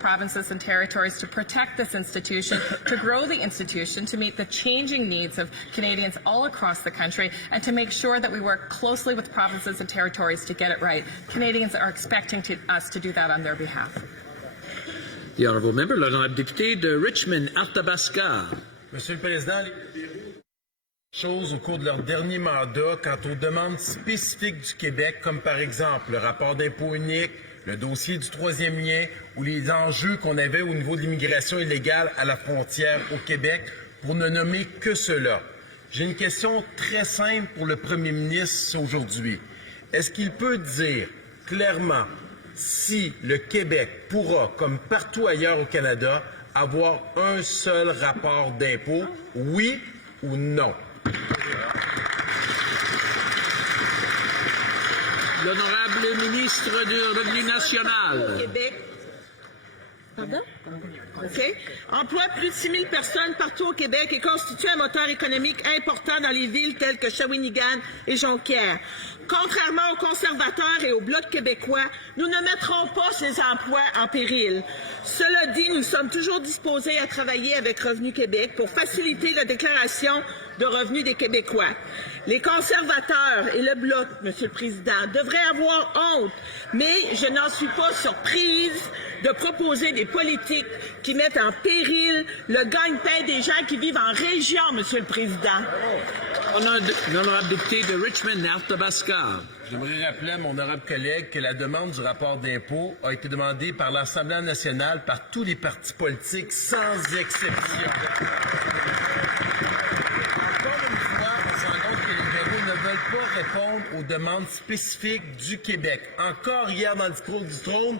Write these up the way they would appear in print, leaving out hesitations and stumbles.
provinces and territories to protect this institution, to grow the institution, to meet the changing needs of Canadians all across the country, and to make sure that we work closely with provinces and territories to get it right. Canadians are expecting us to do that on their behalf. The honourable member, l'honorable député de Richmond-Arthabasca. Monsieur le Président, choses au cours de leur dernier mandat quant aux demandes spécifiques du Québec, comme par exemple le rapport d'impôt unique, le dossier du troisième lien ou les enjeux qu'on avait au niveau de l'immigration illégale à la frontière au Québec, pour ne nommer que cela. J'ai une question très simple pour le premier ministre aujourd'hui. Est-ce qu'il peut dire clairement si le Québec pourra, comme partout ailleurs au Canada, avoir un seul rapport d'impôt, oui ou non? L'honorable ministre du Revenu national. Québec. Pardon? OK. Emploie plus de 6 000 personnes partout au Québec et constitue un moteur économique important dans les villes telles que Shawinigan et Jonquière. Contrairement aux conservateurs et au Bloc québécois, nous ne mettrons pas ces emplois en péril. Cela dit, nous sommes toujours disposés à travailler avec Revenu Québec pour faciliter la déclaration de revenus des Québécois. Les conservateurs et le Bloc, Monsieur le Président, devraient avoir honte, mais je n'en suis pas surprise de proposer des politiques qui mettent en péril le gagne-pain des gens qui vivent en région, Monsieur le Président. L'honorable député de Richmond-Arthabasca. J'aimerais rappeler à mon honorable collègue que la demande du rapport d'impôt a été demandée par l'Assemblée nationale par tous les partis politiques, sans exception. Encore une fois, on se rend compte que les libéraux ne veulent pas répondre aux demandes spécifiques du Québec. Encore hier, dans le discours du trône,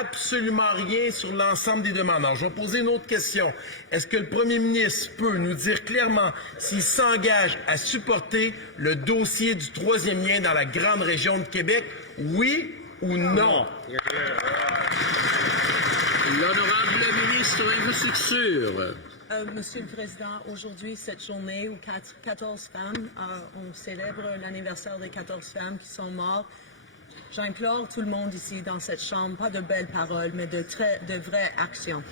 absolument rien sur l'ensemble des demandes. Alors, je vais poser une autre question. Est-ce que le premier ministre peut nous dire clairement s'il s'engage à supporter le dossier du troisième lien dans la grande région de Québec, oui ou non? L'honorable ministre de l'Infrastructure. Monsieur le Président, aujourd'hui, cette journée où 14 femmes, on célèbre l'anniversaire des 14 femmes qui sont mortes. J'implore tout le monde ici dans cette Chambre, pas de belles paroles, mais de vraies actions.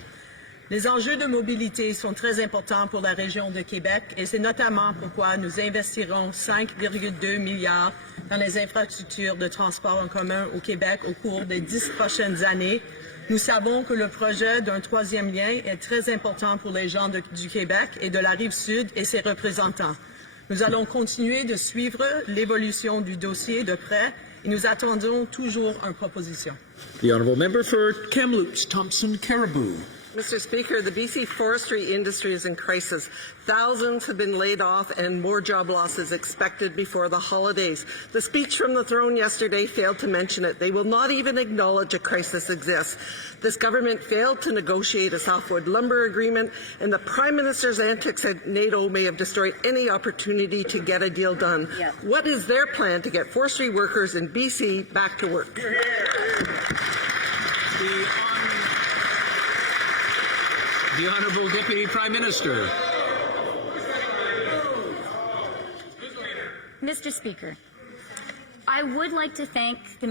Les enjeux de mobilité sont très importants pour la région de Québec et c'est notamment pourquoi nous investirons 5,2 milliards dans les infrastructures de transport en commun au Québec au cours des 10 prochaines années. Nous savons que le projet d'un troisième lien est très important pour les gens du Québec et de la Rive-Sud et ses représentants. Nous allons continuer de suivre l'évolution du dossier de près et nous attendons toujours une proposition. The honourable member for Kamloops, Thompson-Caribou. Mr. Speaker, the BC forestry industry is in crisis. Thousands have been laid off and more job losses expected before the holidays. The speech from the throne yesterday failed to mention it. They will not even acknowledge a crisis exists. This government failed to negotiate a softwood lumber agreement, and the Prime Minister's antics at NATO may have destroyed any opportunity to get a deal done. Yeah. What is their plan to get forestry workers in BC back to work? The Honourable Deputy Prime Minister. Mr. Speaker, I would like to thank the